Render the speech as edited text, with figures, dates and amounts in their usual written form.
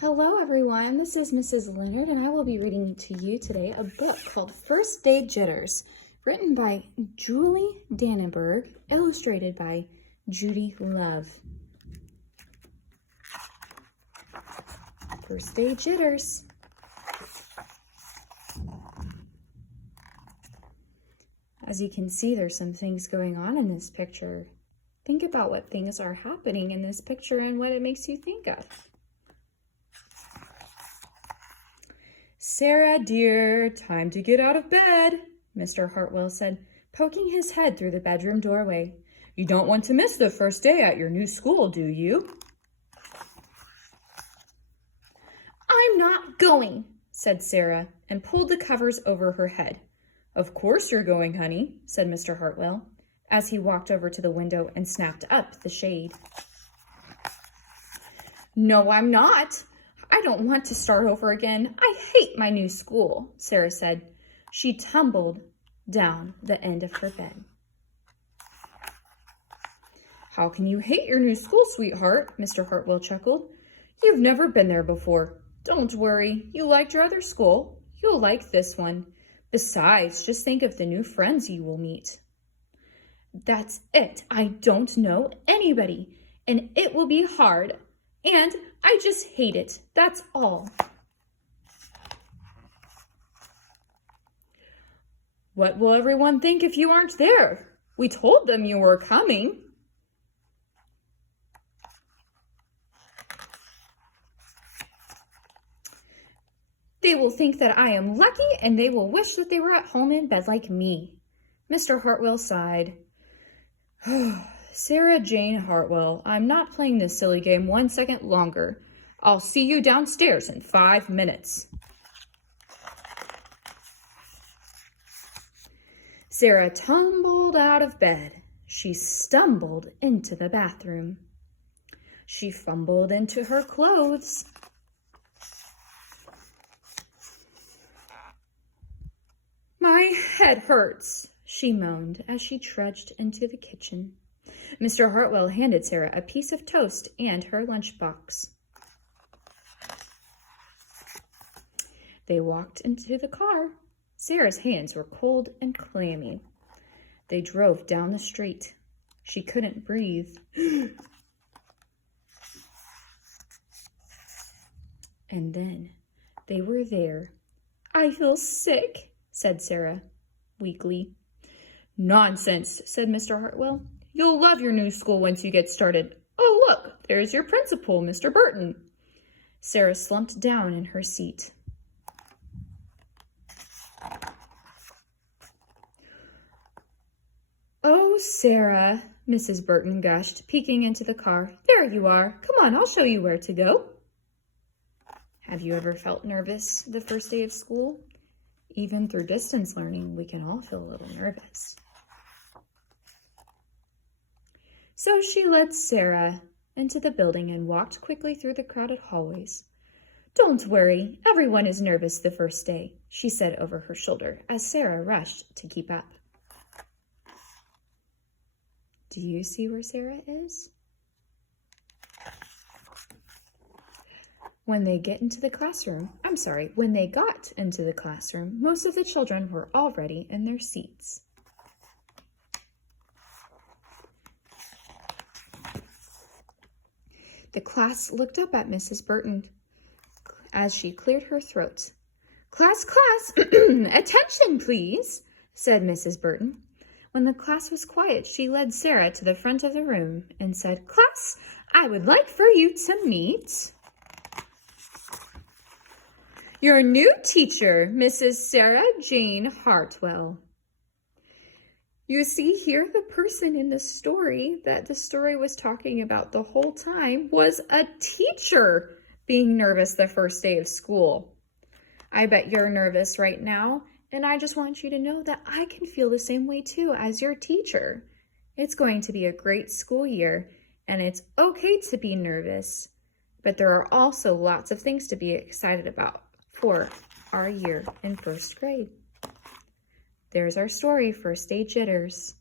Hello everyone, this is Mrs. Leonard and I will be reading to you today a book called First Day Jitters, written by Julie Dannenberg, illustrated by Judy Love. First Day Jitters. As you can see, there's some things going on in this picture. Think about what things are happening in this picture and what it makes you think of. "Sarah, dear, time to get out of bed," Mr. Hartwell said, poking his head through the bedroom doorway. "You don't want to miss the first day at your new school, do you?" "I'm not going," said Sarah, and pulled the covers over her head. "Of course you're going, honey," said Mr. Hartwell, as he walked over to the window and snapped up the shade. "No, I'm not. I don't want to start over again. I hate my new school," Sarah said. She tumbled down the end of her bed. "How can you hate your new school, sweetheart?" Mr. Hartwell chuckled. "You've never been there before. Don't worry. You liked your other school. You'll like this one. Besides, just think of the new friends you will meet." "That's it. I don't know anybody, and it will be hard. And I just hate it. That's all." "What will everyone think if you aren't there? We told them you were coming." "They will think that I am lucky and they will wish that they were at home in bed like me." Mr. Hartwell sighed. "Sarah Jane Hartwell, I'm not playing this silly game 1 second longer. I'll see you downstairs in 5 minutes. Sarah tumbled out of bed. She stumbled into the bathroom. She fumbled into her clothes. "My head hurts," she moaned as she trudged into the kitchen. Mr. Hartwell handed Sarah a piece of toast and her lunchbox. They walked into the car. Sarah's hands were cold and clammy. They drove down the street. She couldn't breathe. And then they were there. "I feel sick," said Sarah weakly. "Nonsense," said Mr. Hartwell. "You'll love your new school once you get started. Oh, look, there's your principal, Mr. Burton." Sarah slumped down in her seat. "Oh, Sarah," Mrs. Burton gushed, peeking into the car. "There you are. Come on, I'll show you where to go." Have you ever felt nervous the first day of school? Even through distance learning, we can all feel a little nervous. So she led Sarah into the building and walked quickly through the crowded hallways. "Don't worry, everyone is nervous the first day," she said over her shoulder as Sarah rushed to keep up. Do you see where Sarah is? When they got into the classroom, most of the children were already in their seats. The class looked up at Mrs. Burton as she cleared her throat. Class, attention, please," said Mrs. Burton. When the class was quiet, she led Sarah to the front of the room and said, "Class, I would like for you to meet your new teacher, Mrs. Sarah Jane Hartwell." You see here, the person in the story that the story was talking about the whole time was a teacher being nervous the first day of school. I bet you're nervous right now, and I just want you to know that I can feel the same way too as your teacher. It's going to be a great school year, and it's okay to be nervous, but there are also lots of things to be excited about for our year in first grade. There's our story, First Day Jitters.